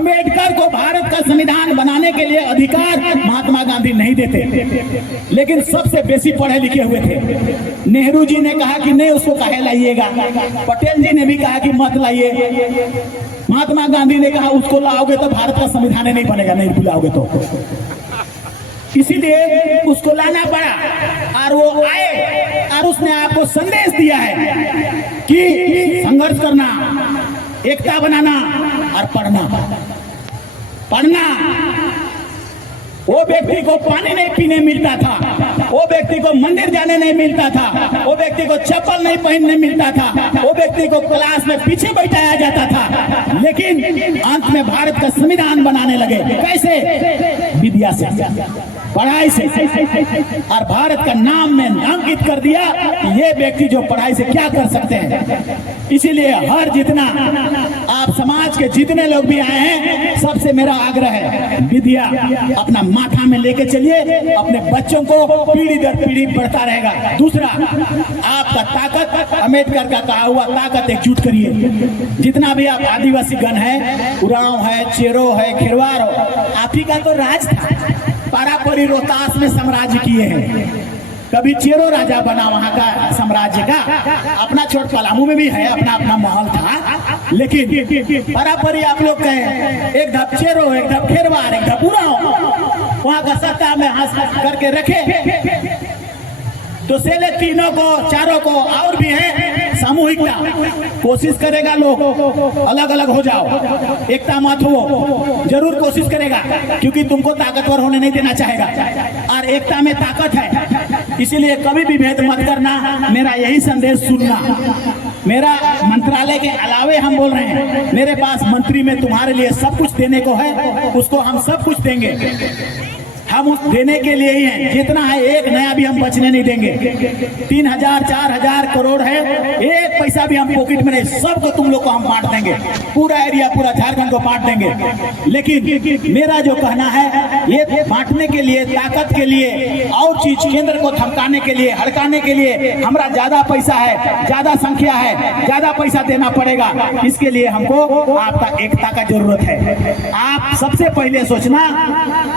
अंबेडकर को भारत का संविधान बनाने के लिए अधिकार महात्मा गांधी नहीं देते, लेकिन सबसे बेसी पढ़े लिखे हुए थे। नेहरू जी ने कहा कि नहीं उसको काहे लाइएगा, पटेल जी ने भी कहा कि मत लाइए, महात्मा गांधी ने कहा उसको लाओगे तो भारत का संविधान नहीं बनेगा, नहीं बुलाओगे तो। इसीलिए उसको लाना पड़ा और वो आए और उसने आपको संदेश दिया है कि संघर्ष करना, एकता बनाना और पढ़ना। वो व्यक्ति को पानी नहीं पीने मिलता था, वो व्यक्ति को मंदिर जाने नहीं मिलता था, वो व्यक्ति को चप्पल नहीं पहनने मिलता था, वो व्यक्ति को क्लास में पीछे बैठाया जाता था, लेकिन अंत में भारत का संविधान बनाने लगे। कैसे? विद्या से, पढ़ाई से, और भारत का नाम में अंकित कर दिया कि ये व्यक्ति जो पढ़ाई से क्या कर सकते हैं। इसीलिए हर जितना आप समाज के जितने लोग भी आए हैं, सबसे मेरा आग्रह है विद्या अपना माथा में लेके चलिए, अपने बच्चों को पीढ़ी दर पीढ़ी बढ़ता रहेगा। दूसरा, आपका ताकत, अम्बेडकर का कहा हुआ ताकत एकजुट करिए। जितना भी आप आदिवासी गण है, उरांव है, चेरो है, खिरवार हो, आप ही का तो राज था। पारापरी रोहतास में साम्राज्य किए हैं, कभी चेरो राजा बना वहां का साम्राज्य का, अपना छोट पलामू में भी है अपना अपना महल था, लेकिन पारापरी आप लोग कहें एक धप चेरो, एक धप खेरवार, एक धप उरांव वहां का सत्ता में हाथ करके रखे, तो सेले तीनों को, चारों को और भी है सामूहिकता। कोशिश करेगा लोग अलग अलग हो जाओ, एकता मत हो, जरूर कोशिश करेगा, क्योंकि तुमको ताकतवर होने नहीं देना चाहेगा और एकता में ताकत है। इसीलिए कभी भी भेद मत करना, मेरा यही संदेश सुनना। मेरा मंत्रालय के अलावे हम बोल रहे हैं, मेरे पास मंत्री में तुम्हारे लिए सब कुछ देने को है, उसको हम सब कुछ देंगे। हम उस देने के लिए ही हैं, जितना है एक नया भी हम बचने नहीं देंगे। 3000 4000 करोड़ है, एक पैसा भी हम पॉकेट में नहीं, सबको तुम लोग को हम बांट देंगे, पूरा एरिया, पूरा झारखंड को बांट देंगे। लेकिन मेरा जो कहना है, ये बांटने के लिए, ताकत के लिए और चीज, केंद्र को थमकाने के लिए, हड़काने के लिए हमारा ज्यादा पैसा है, ज्यादा संख्या है, ज्यादा पैसा देना पड़ेगा। इसके लिए हमको आपका एकता का जरूरत है। आप सबसे पहले सोचना,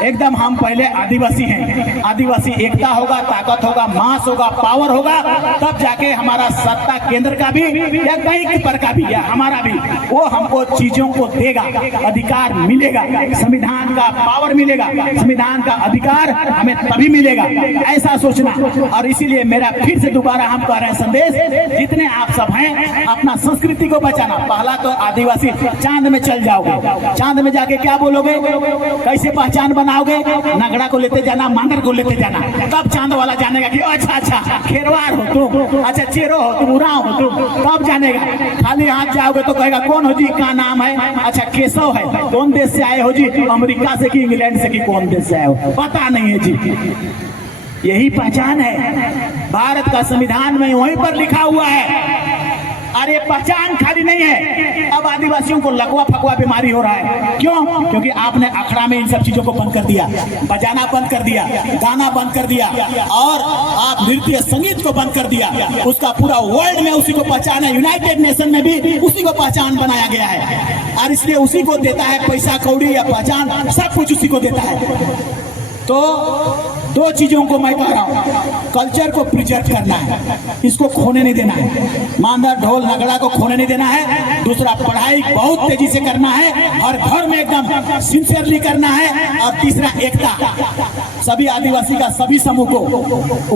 एकदम हम पहले आदिवासी हैं, आदिवासी एकता होगा, ताकत होगा, मास होगा, पावर होगा, तब जाके हमारा सत्ता केंद्र का भी या कहीं पर का भी या हमारा भी, वो हमको चीजों को देगा, अधिकार मिलेगा, संविधान का पावर मिलेगा, संविधान का अधिकार हमें तभी मिलेगा। ऐसा सोचना। और इसीलिए मेरा फिर से दोबारा हम कह रहे हैं संदेश, जितने आप सब हैं अपना संस्कृति को बचाना। पहला तो आदिवासी चांद में चल जाओगे, चांद में जाके क्या बोलोगे, कैसे पहचान बनाओगे, नगड़ा को लेते जाना, मांगर को लेते जाना, तब चांद वाला जानेगा कि अच्छा अच्छा खेरवार हो तुम, अच्छा चेरो हो तुम, उरांव हो तुम, तब जानेगा। खाली हाथ जाओगे तो कहेगा कौन हो जी, क्या नाम है, अच्छा केशव है, कौन देश से आए हो जी, अमेरिका से कि इंग्लैंड से कि कौन देश से आए हो, पता नहीं है जी। यही पहचान है, भारत का संविधान में वहीं पर लिखा हुआ है। अरे पहचान खाली नहीं है, अब आदिवासियों को लकवा फकवा बीमारी हो रहा है। क्यों? क्योंकि आपने अखड़ा में इन सब चीजों को बंद कर दिया, बजाना बंद कर दिया, गाना बंद कर दिया, और आप नृत्य संगीत को बंद कर दिया। उसका पूरा वर्ल्ड में उसी को पहचान है, यूनाइटेड नेशन में भी उसी को पहचान बनाया गया है, और इसलिए उसी को देता है पैसा कौड़ी या पहचान, सब कुछ उसी को देता है। तो दो चीजों को मैं कह रहा हूँ, कल्चर को प्रिजर्व करना है, इसको खोने नहीं देना है, मांदर ढोल नगड़ा को खोने नहीं देना है। दूसरा, पढ़ाई बहुत तेजी से करना है, हर घर में एकदम सिंसियरली करना है। और तीसरा, एकता, सभी आदिवासी का सभी समूह को,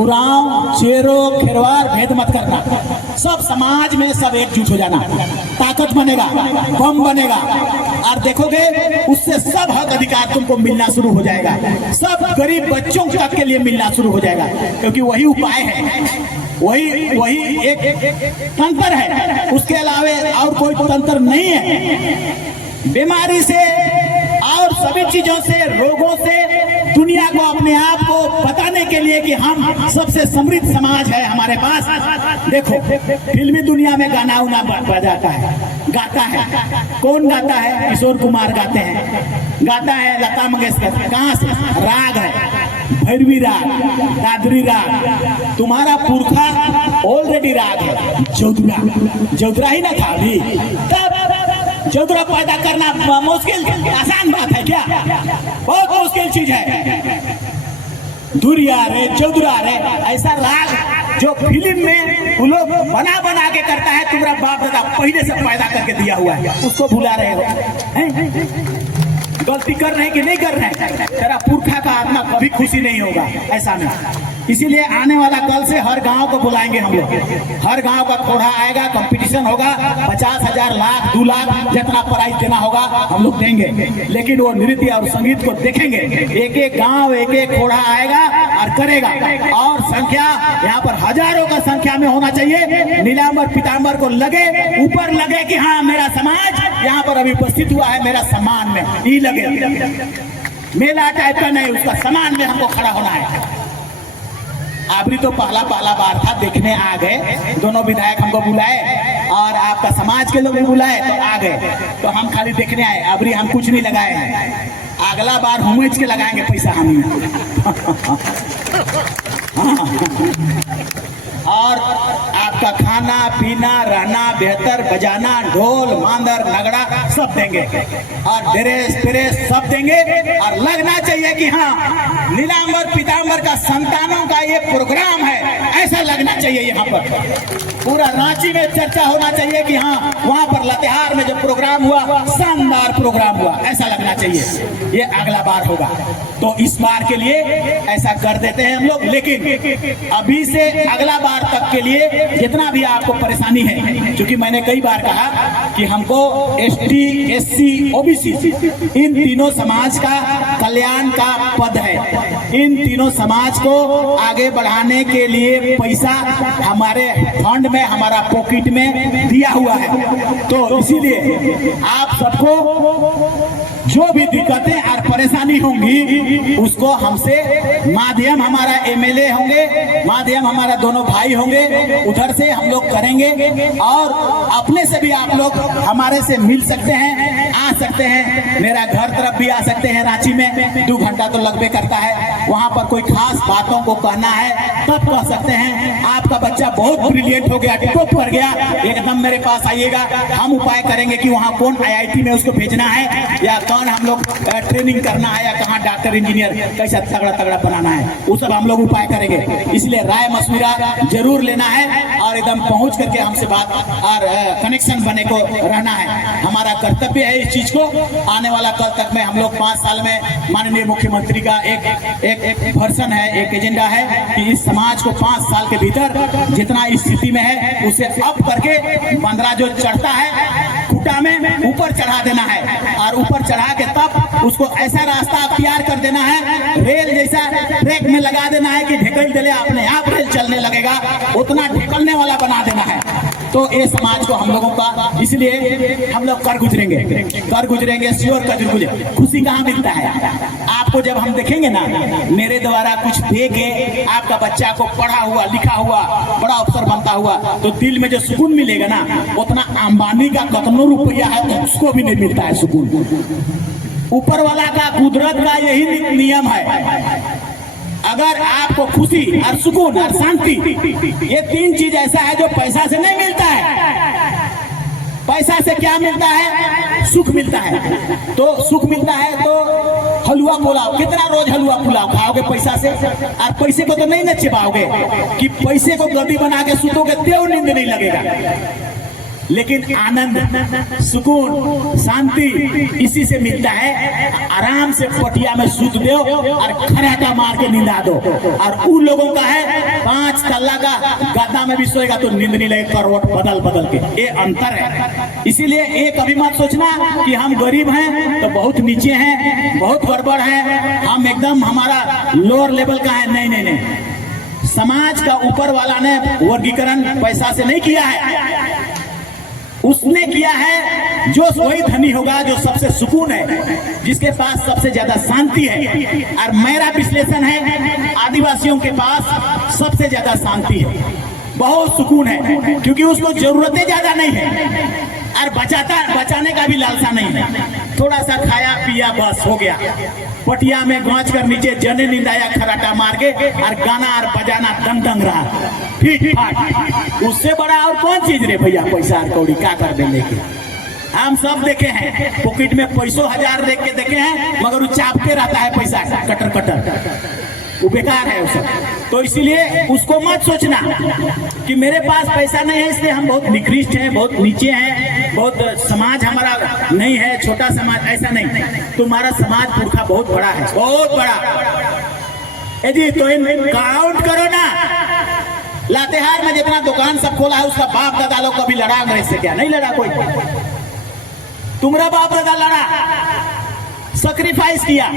उरांव, चेरो, खेरवार भेद मत करना, सब समाज में सब एकजुट हो जाना, ताकत बनेगा, बम बनेगा, और देखोगे उससे सब हक अधिकार तुमको मिलना शुरू हो जाएगा, सब गरीब बच्चों तक के लिए मिलना शुरू हो जाएगा, क्योंकि वही उपाय है, वही एक तंत्र है, उसके अलावे और कोई तंत्र नहीं है। बीमारी से और सभी चीजों से, रोगों से दुनिया को, अपने आप को बताने के लिए कि हम सबसे समृद्ध समाज है हमारे पास। देखो फिल्मी दुनिया में गाना उना बजाता है, गाता है, कौन गाता है? किशोर कुमार गाते हैं, गाता है लता मंगेशकर, कहाँ से? राग है, भैरवी राग, दादरी राग, तुम्हारा पुरखा ऑलरेडी राग है, जोधरा, जोधरा ही ना था अभी, तब चौधरा पैदा करना मुश्किल आसान बात है क्या? बहुत मुश्किल चीज है। दुरिया रे चौधरा रे ऐसा राग जो फिल्म में वो लोग बना बना के करता है, तुम्हारा बाप दादा पहले से पैदा करके दिया हुआ है, उसको भुला रहे हो। गलती कर रहे हैं कि नहीं कर रहे हैं? तेरा पुरखा का आत्मा कभी खुशी नहीं होगा, ऐसा नहीं। इसीलिए आने वाला कल से हर गांव को बुलाएंगे हम लोग, हर गांव का घोड़ा आएगा, कंपटीशन होगा, 50,000 लाख 2 लाख जितना प्राइज देना होगा हम लोग देंगे। लेकिन वो नृत्य और संगीत को देखेंगे, एक एक गांव एक एक घोड़ा आएगा और करेगा। और संख्या यहाँ पर हजारों का संख्या में होना चाहिए। नीलांबर पीतांबर को लगे, ऊपर लगे कि हाँ मेरा समाज यहाँ पर अभी उपस्थित हुआ है, मेरा सम्मान में ही लगे। मेला टाइप का नहीं, उसका सम्मान में हमको खड़ा होना है। अभी तो पहला बार था, देखने आ गए, दोनों विधायक हमको बुलाए और आपका समाज के लोग भी बुलाए तो आ गए, तो हम खाली देखने आए। अभी हम कुछ नहीं लगाए हैं, अगला बार हुमेज के लगाएंगे पैसा हम। और आपका खाना पीना रहना बेहतर, बजाना ढोल मांदर नगड़ा सब देंगे और ड्रेस सब देंगे। और लगना चाहिए कि हाँ नीलांबर पीतांबर का संतानों का ये प्रोग्राम है, ऐसा लगना चाहिए। यहाँ पर पूरा रांची में चर्चा होना चाहिए कि हाँ वहाँ पर लातेहार में जो प्रोग्राम हुआ शानदार प्रोग्राम हुआ, ऐसा लगना चाहिए। ये अगला बार होगा, तो इस बार के लिए ऐसा कर देते हैं हम लोग। लेकिन अभी से अगला बार तक के लिए जितना भी आपको परेशानी है, क्योंकि मैंने कई बार कहा कि हमको ST SC OBC इन तीनों समाज का कल्याण का पद है। इन तीनों समाज को आगे बढ़ाने के लिए पैसा हमारे फंड में, हमारा पॉकेट में दिया हुआ है। तो इसीलिए आप सबको जो भी दिक्कतें और परेशानी होंगी उसको हमसे माध्यम हमारा MLA होंगे, माध्यम हमारा दोनों भाई होंगे, उधर से हम लोग करेंगे। और अपने से भी आप लोग हमारे से मिल सकते हैं, आ सकते हैं, मेरा घर तरफ भी आ सकते हैं। रांची में 2 घंटा तो लगभग करता है, वहाँ पर कोई खास बातों को कहना है तब कह सकते हैं। आपका बच्चा बहुत ब्रिलियंट हो गया, टॉप कर गया, एकदम मेरे पास आइएगा, हम उपाय करेंगे कि वहाँ कौन IIT में उसको भेजना है, या कौन हम लोग ट्रेनिंग करना है, या कहाँ डॉक्टर इंजीनियर कैसा तगड़ा बनाना है, वो सब हम लोग उपाय करेंगे। इसलिए राय मशविरा जरूर लेना है और एकदम पहुंच करके हमसे बात और कनेक्शन बने को रहना है। हमारा कर्तव्य है इस चीज को। आने वाला कल तक में हम लोग 5 साल में माननीय मुख्यमंत्री का एक वर्षन है, एक एजेंडा है कि इस समाज को 5 साल के भीतर जितना इस स्थिति में है उसे अप करके 15 जो चढ़ता है खूटा में ऊपर चढ़ा देना है, और ऊपर चढ़ा के तब उसको ऐसा रास्ता तैयार कर देना है, रेल जैसा ट्रैक में लगा देना है कि ढकेल दे, अपने आप रेल चलने लगेगा, उतना ढकेलने वाला बना देना है। तो ये समाज को हम लोगों का, इसलिए हम लोग कर गुजरेंगे श्योर कर गुजरेंगे। खुशी कहाँ मिलता है आपको? जब हम देखेंगे ना मेरे द्वारा कुछ दे के आपका बच्चा को पढ़ा हुआ लिखा हुआ बड़ा अफसर बनता हुआ, तो दिल में जो सुकून मिलेगा ना, उतना अंबानी का कितना रुपया है तो उसको भी नहीं मिलता है सुकून। ऊपर वाला का, कुदरत का यही नियम है। अगर आपको खुशी और सुकून और शांति, ये 3 चीज ऐसा है जो पैसा से नहीं मिलता है। पैसा से क्या मिलता है? सुख मिलता है। तो सुख मिलता है तो हलवा पुलाव, कितना रोज हलवा पुलाव खाओगे पैसा से? और पैसे को तो नहीं न चिपाओगे कि पैसे को गद्दी बना के सुतोगे, देव नींद नहीं लगेगा। लेकिन आनंद, सुकून, शांति इसी से मिलता है। आराम से पटिया में सूत दो और खराटा मार के नींदा दो। और उन लोगों का है 5 तल्ला का गद्दा में भी सोएगा तो नींद नहीं लगेगा, करवट बदल के। ये अंतर है। इसीलिए एक अभी मत सोचना कि हम गरीब हैं तो बहुत नीचे हैं, बहुत गड़बड़ है, हम एकदम हमारा लोअर लेवल का है। नहीं, समाज का ऊपर वाला ने वर्गीकरण पैसा से नहीं किया है, उसने किया है जो वही धनी होगा जो सबसे सुकून है, जिसके पास सबसे ज्यादा शांति है। और मेरा विश्लेषण है आदिवासियों के पास सबसे ज्यादा शांति है, बहुत सुकून है, क्योंकि उसको जरूरतें ज्यादा नहीं है और बचाने का भी लालसा नहीं है। थोड़ा सा खाया पिया बस हो गया, पटिया में गांच कर नीचे जने निंदाया खराटा मार के, और गाना और बजाना दंग रहा ठीक ठाक। उससे बड़ा और कौन चीज रे भैया? पैसा और कौड़ी क्या कर दे लेके? हम सब देखे हैं, पॉकेट में पैसों 1000 देख के देखे हैं, मगर वो चापते रहता है पैसा कटर कटर, वो बेकार है उसको। तो इसीलिए उसको मत सोचना कि मेरे पास पैसा नहीं है इसलिए हम बहुत निकृष्ट हैं, बहुत नीचे हैं, बहुत समाज हमारा नहीं है, छोटा समाज, ऐसा नहीं। तुम्हारा समाज पुरखा बहुत बड़ा है, बहुत बड़ा। जी तो काउंट करो ना, लातेहार में जितना दुकान सब खोला है उसका बाप दादा लोग कभी लड़ा अंग्रेज से? क्या नहीं लड़ा कोई? तुम्हारा बाप दादा लड़ा, सैक्रिफाइस किया,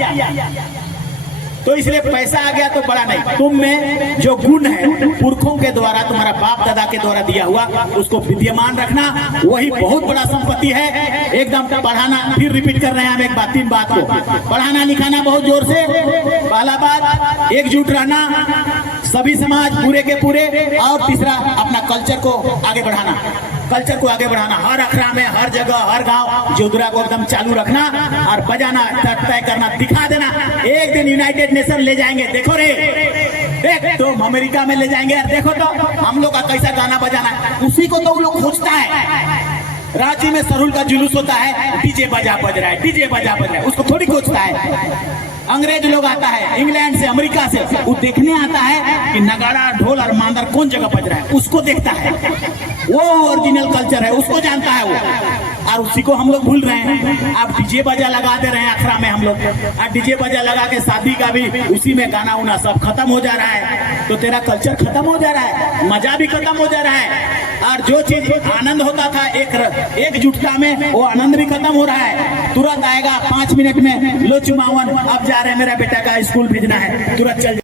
तो इसलिए पैसा आ गया तो बड़ा नहीं। तुम में जो गुण है पुरखों के द्वारा, तुम्हारा बाप दादा के द्वारा दिया हुआ, उसको विद्यमान रखना, वही बहुत बड़ा संपत्ति है। एकदम बढ़ाना, फिर रिपीट कर रहे हैं हम एक बात, 3 बात को पढ़ाना लिखाना बहुत जोर से। पहला बात एकजुट रहना, सभी समाज पूरे के पूरे। और तीसरा अपना कल्चर को आगे बढ़ाना, कल्चर को आगे बढ़ाना, हर अखड़ा में, हर जगह, हर गांव जोधरा को एकदम चालू रखना और बजाना, तय करना, दिखा देना। एक दिन यूनाइटेड नेशन ले जाएंगे, देखो रे देख, तो अमेरिका में ले जाएंगे यार, देखो तो हम लोग का कैसा गाना बजाना है, उसी को तो लोग खोजता है। रांची में सरुल का जुलूस होता है, डीजे बजा बज रहा है, डीजे बजा बज रहा है, उसको थोड़ी खोजता है। अंग्रेज लोग आता है इंग्लैंड से, अमेरिका से, वो देखने आता है कि नगाड़ा, ढोल और मांदर कौन जगह बज रहा है, उसको देखता है। वो ओरिजिनल कल्चर है, उसको जानता है वो। और उसी को हम लोग भूल रहे हैं। आप डीजे बजा लगा दे रहे हैं अखड़ा में हम लोग, और डीजे बजा लगा के शादी का भी उसी में गाना उना सब खत्म हो जा रहा है। तो तेरा कल्चर खत्म हो जा रहा है, मजा भी खत्म हो जा रहा है। और जो चीज आनंद होता था एकजुटता में, वो आनंद भी खत्म हो रहा है। तुरंत आएगा 5 मिनट में, लो चुमावन अब जा रहे हैं, मेरा बेटा का स्कूल भेजना है, तुरंत चल